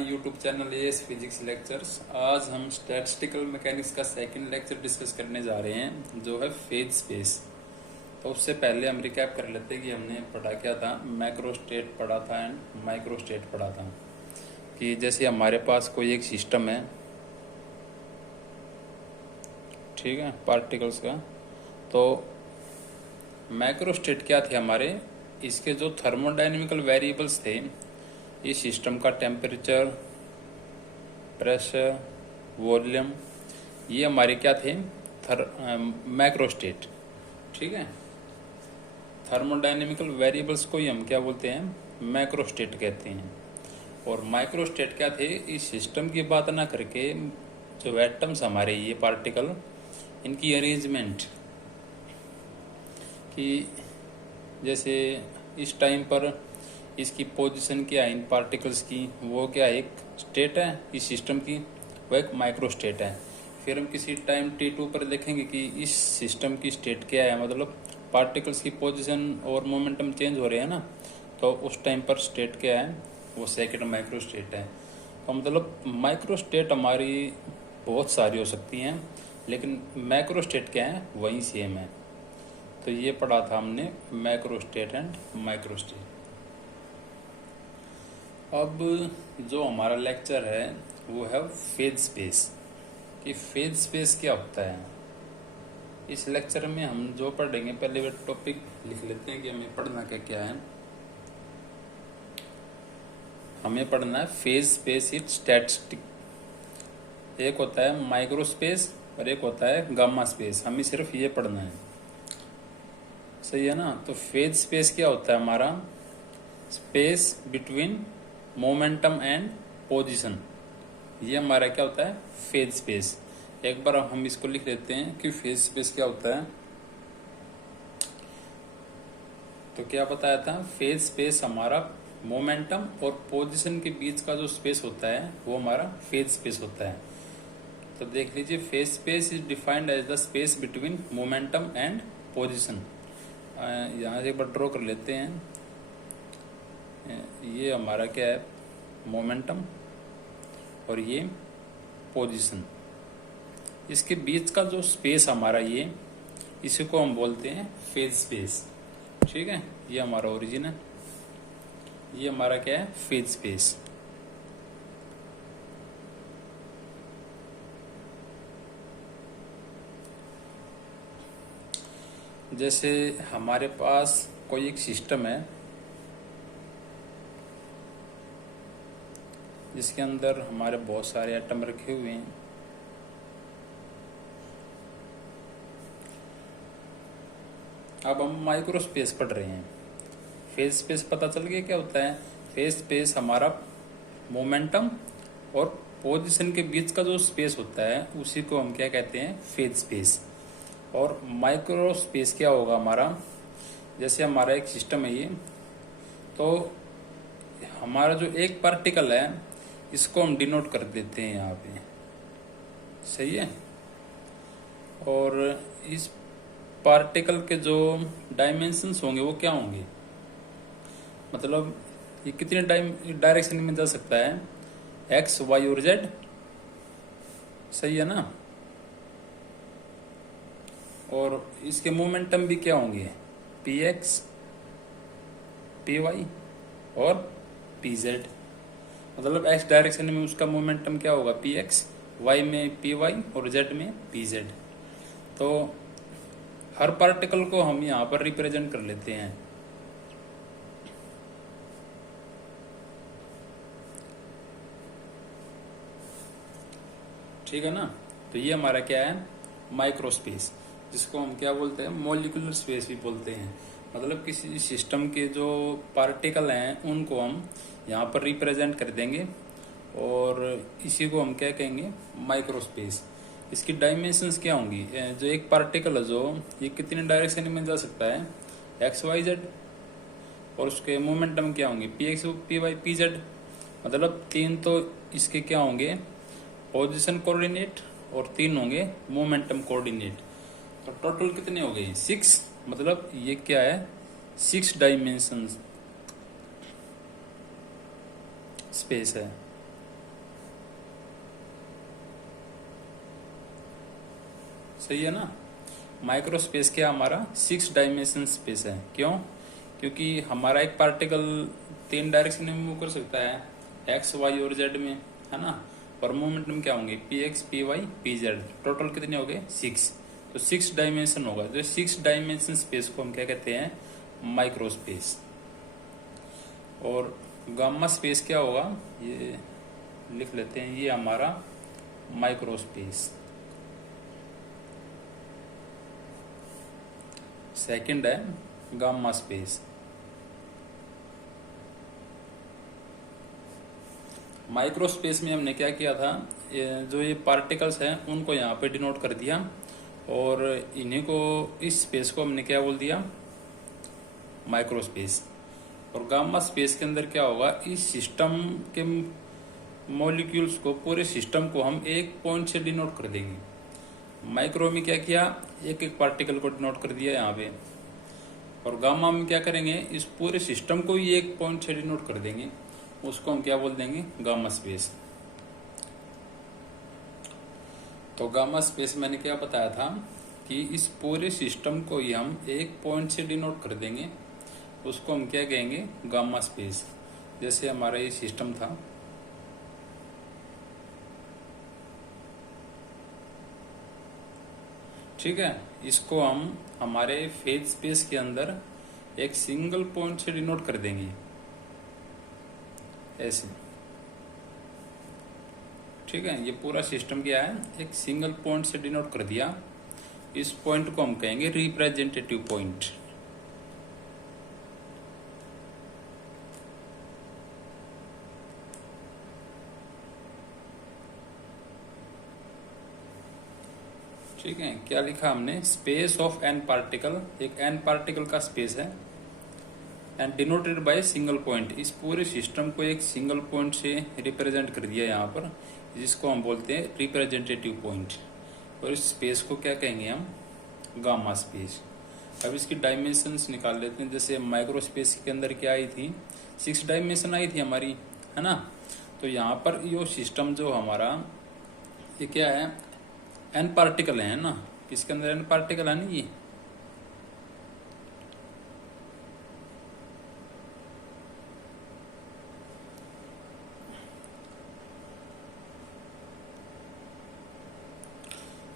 My YouTube channel as physics lectures. आज हम statistical mechanics का सेकंड लेक्चर डिस्कस करने जा रहे हैं जो है फेज स्पेस। तो उससे पहले हम रिकैप कर लेते हैं कि हमने पढ़ा क्या था। मैक्रोस्टेट पढ़ा था एंड माइक्रोस्टेट पढ़ा था। कि जैसे हमारे पास कोई एक सिस्टम है, ठीक है, पार्टिकल्स का। तो मैक्रोस्टेट क्या थे हमारे, इसके जो थर्मोडायनेमिकल वेरिएबल्स थे, इस सिस्टम का टेम्परेचर, प्रेशर, वॉल्यूम, ये हमारे क्या थे, मैक्रोस्टेट। ठीक है, थर्मोडायनेमिकल वेरिएबल्स को ही हम क्या बोलते हैं, मैक्रोस्टेट कहते हैं। और माइक्रोस्टेट क्या थे, इस सिस्टम की बात ना करके जो एटम्स हमारे, ये पार्टिकल, इनकी अरेंजमेंट, कि जैसे इस टाइम पर इसकी पोजीशन क्या है इन पार्टिकल्स की, वो क्या एक स्टेट है इस सिस्टम की, वो एक माइक्रो स्टेट है। फिर हम किसी टाइम t2 पर देखेंगे कि इस सिस्टम की स्टेट क्या है, मतलब पार्टिकल्स की पोजीशन और मोमेंटम चेंज हो रहे हैं ना, तो उस टाइम पर स्टेट क्या है, वो सेकेंड माइक्रो स्टेट है। तो मतलब माइक्रो स्टेट हमारी बहुत सारी हो सकती हैं, लेकिन मैक्रो स्टेट क्या है, वही सेम है। तो ये पढ़ा था हमने macro state and micro state. अब जो हमारा लेक्चर है वो है फेज स्पेस। कि फेज स्पेस क्या होता है, इस लेक्चर में हम जो पढ़ेंगे, पहले वो टॉपिक लिख लेते हैं कि हमें पढ़ना क्या क्या है। हमें पढ़ना है फेज स्पेस इट स्टैटिस्टिक। एक होता है माइक्रो स्पेस और एक होता है गामा स्पेस। हमें सिर्फ ये पढ़ना है, सही है ना। तो फेज स्पेस क्या होता है हमारा, space between momentum and position, ये हमारा क्या होता है, फेज स्पेस। एक बार हम इसको लिख लेते हैं कि फेज स्पेस क्या होता है। तो क्या बताया था, फेज स्पेस हमारा मोमेंटम और पोजीशन के बीच का जो स्पेस होता है वो हमारा फेज स्पेस होता है। तो देख लीजिए, phase space is defined as the space between momentum and position. यहाँ से एक बार ड्रॉ कर लेते हैं। ये हमारा क्या है, मोमेंटम, और ये पोजीशन। इसके बीच का जो स्पेस हमारा, ये इसी को हम बोलते हैं फेज स्पेस। ठीक है, ये हमारा ओरिजिन है, ये हमारा क्या है, फेज स्पेस। जैसे हमारे पास कोई एक सिस्टम है जिसके अंदर हमारे बहुत सारे एटम रखे हुए हैं। अब हम माइक्रो स्पेस पढ़ रहे हैं। फेज स्पेस पता चल गया क्या होता है। फेज स्पेस हमारा मोमेंटम और पोजीशन के बीच का जो स्पेस होता है उसी को हम क्या कहते हैं, फेज स्पेस। और माइक्रो स्पेस क्या होगा हमारा, जैसे हमारा एक सिस्टम है ये, तो हमारा जो एक पार्टिकल है इसको हम डिनोट कर देते हैं यहाँ पे, सही है। और इस पार्टिकल के जो डायमेंशंस होंगे वो क्या होंगे, मतलब ये कितने डायरेक्शन में जा सकता है, एक्स, वाई और जेड, सही है ना। और इसके मोमेंटम भी क्या होंगे, पी एक्स, पी वाई और पी जेड। मतलब एक्स डायरेक्शन में उसका मोमेंटम क्या होगा, पी एक्स, वाई में पी वाई और जेड में पी जेड। तो हर पार्टिकल को हम यहाँ पर रिप्रेजेंट कर लेते हैं। ठीक है ना। तो ये हमारा क्या है, माइक्रो स्पेस, जिसको हम क्या बोलते हैं, मॉलिक्यूलर स्पेस भी बोलते हैं। मतलब किसी सिस्टम के जो पार्टिकल हैं उनको हम यहाँ पर रिप्रेजेंट कर देंगे और इसी को हम क्या कहेंगे, माइक्रो स्पेस। इसकी डायमेंशंस क्या होंगी, जो एक पार्टिकल है जो ये कितने डायरेक्शन में जा सकता है, एक्स वाई जेड, और उसके मोमेंटम क्या होंगे, p x p y p z. मतलब तीन तो इसके क्या होंगे, पोजीशन कोऑर्डिनेट, और तीन होंगे मोमेंटम कोऑर्डिनेट। तो टोटल कितने हो गए, 6। मतलब ये क्या है, 6 डायमेंशन स्पेस है। सही है ना। माइक्रो स्पेस क्या हमारा 6 डायमेंशन स्पेस है। क्यों? क्योंकि हमारा एक पार्टिकल 3 डायरेक्शन में मूव कर सकता है, एक्स वाई और जेड में, है ना। और मोमेंटम क्या होंगे, p x p y p z, total कितने हो गए 6। तो 6 डायमेंशन होगा। तो 6 डायमेंशन स्पेस को हम क्या कहते हैं, माइक्रो स्पेस। और गामा स्पेस क्या होगा, ये लिख लेते हैं, ये हमारा माइक्रो स्पेस। सेकंड है गामा स्पेस। माइक्रो स्पेस में हमने क्या किया था, जो ये पार्टिकल्स हैं उनको यहाँ पे डिनोट कर दिया, और इन्हीं को, इस स्पेस को हमने क्या बोल दिया, माइक्रो स्पेस। और गामा स्पेस के अंदर क्या होगा, इस सिस्टम के मॉलिक्यूल्स को, पूरे सिस्टम को हम एक पॉइंट से डिनोट कर देंगे। माइक्रो में क्या किया, एक एक पार्टिकल को डिनोट कर दिया यहाँ पे। और गामा में क्या करेंगे, इस पूरे सिस्टम को ही एक पॉइंट से डिनोट कर देंगे, उसको हम क्या बोल देंगे, गामा स्पेस। तो गामा स्पेस मैंने क्या बताया था कि इस पूरे सिस्टम को ही हम एक पॉइंट से डिनोट कर देंगे, उसको हम क्या कहेंगे, गामा स्पेस। जैसे हमारा ये सिस्टम था, ठीक है, इसको हम हमारे फेज स्पेस के अंदर एक सिंगल पॉइंट से डिनोट कर देंगे, ऐसे, ठीक है। ये पूरा सिस्टम क्या है, एक सिंगल पॉइंट से डिनोट कर दिया। इस पॉइंट को हम कहेंगे रिप्रेजेंटेटिव पॉइंट। ठीक है, क्या लिखा हमने, स्पेस ऑफ एन पार्टिकल, एक एन पार्टिकल का स्पेस है, and denoted by single point. इस पूरे सिस्टम को एक सिंगल पॉइंट से रिप्रेजेंट कर दिया यहाँ पर, जिसको हम बोलते हैं रिप्रेजेंटेटिव पॉइंट। और इस स्पेस को क्या कहेंगे हम, गामा स्पेस। अब इसकी डायमेंशंस निकाल लेते हैं। जैसे माइक्रो स्पेस के अंदर क्या आई थी, 6 डायमेंशन आई थी हमारी, है ना। तो यहाँ पर ये सिस्टम जो हमारा, ये क्या है, एन पार्टिकल है ना, किसके अंदर एन पार्टिकल है ना, ये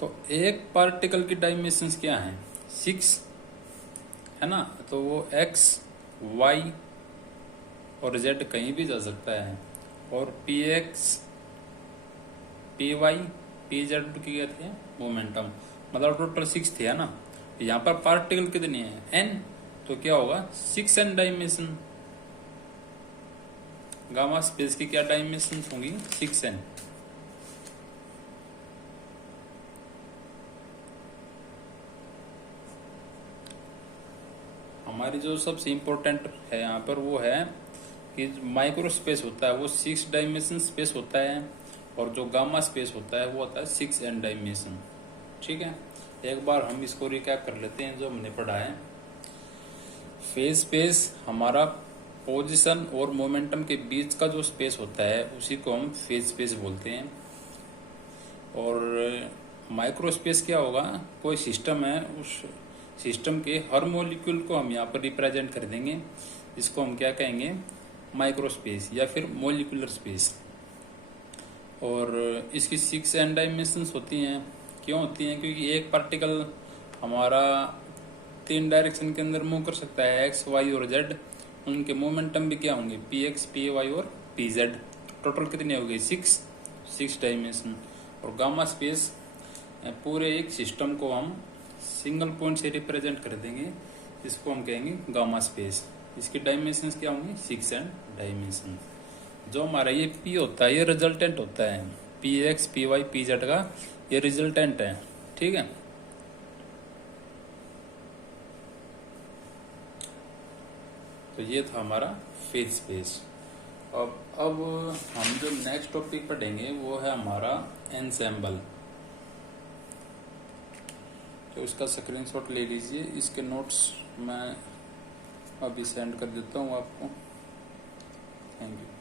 तो एक पार्टिकल की डायमेंशंस क्या है, 6 है ना। तो वो एक्स वाई और जेड कहीं भी जा सकता है। और p x p y p z की क्या थी, मोमेंटम, मतलब टोटल 6 थे, है ना। यहाँ पर पार्टिकल कितने हैं, एन, तो क्या होगा 6n डायमेंशन। गामा स्पेस की क्या डायमेंशन होंगी, 6n। हमारी जो सबसे इम्पोर्टेंट है यहाँ पर वो है कि माइक्रो स्पेस होता है वो 6 डायमेंशन स्पेस होता है, और जो गामा स्पेस होता है वो होता है 6n डायमेंशन। ठीक है, एक बार हम इसको रिकैप कर लेते हैं जो हमने पढ़ा है। फेज स्पेस हमारा पोजीशन और मोमेंटम के बीच का जो स्पेस होता है उसी को हम फेज स्पेस बोलते हैं। और माइक्रो स्पेस क्या होगा, कोई सिस्टम है, उस सिस्टम के हर मॉलिक्यूल को हम यहाँ पर रिप्रेजेंट कर देंगे, इसको हम क्या कहेंगे, माइक्रो स्पेस या फिर मॉलिक्यूलर स्पेस। और इसकी 6n डायमेंशंस होती हैं। क्यों होती हैं, क्योंकि एक पार्टिकल हमारा 3 डायरेक्शन के अंदर मूव कर सकता है, एक्स वाई और जेड। उनके मोमेंटम भी क्या होंगे, पी एक्स पी वाई और पी जेड। टोटल कितने हो गए, 6 डायमेंशन। और गामा स्पेस पूरे एक सिस्टम को हम सिंगल पॉइंट से रिप्रेजेंट कर देंगे, इसको हम कहेंगे गामा स्पेस। इसकी डायमेंशंस क्या होंगी, 6n डायमेंशन। जो हमारा ये पी होता है ये रिजल्टेंट होता है, p x p y p z का ये रिजल्टेंट है। ठीक है, तो ये था हमारा फेज स्पेस। अब हम जो नेक्स्ट टॉपिक पढ़ेंगे वो है हमारा एनसेम्बल। तो इसका स्क्रीनशॉट ले लीजिए, इसके नोट्स मैं अभी सेंड कर देता हूँ आपको। Thank you.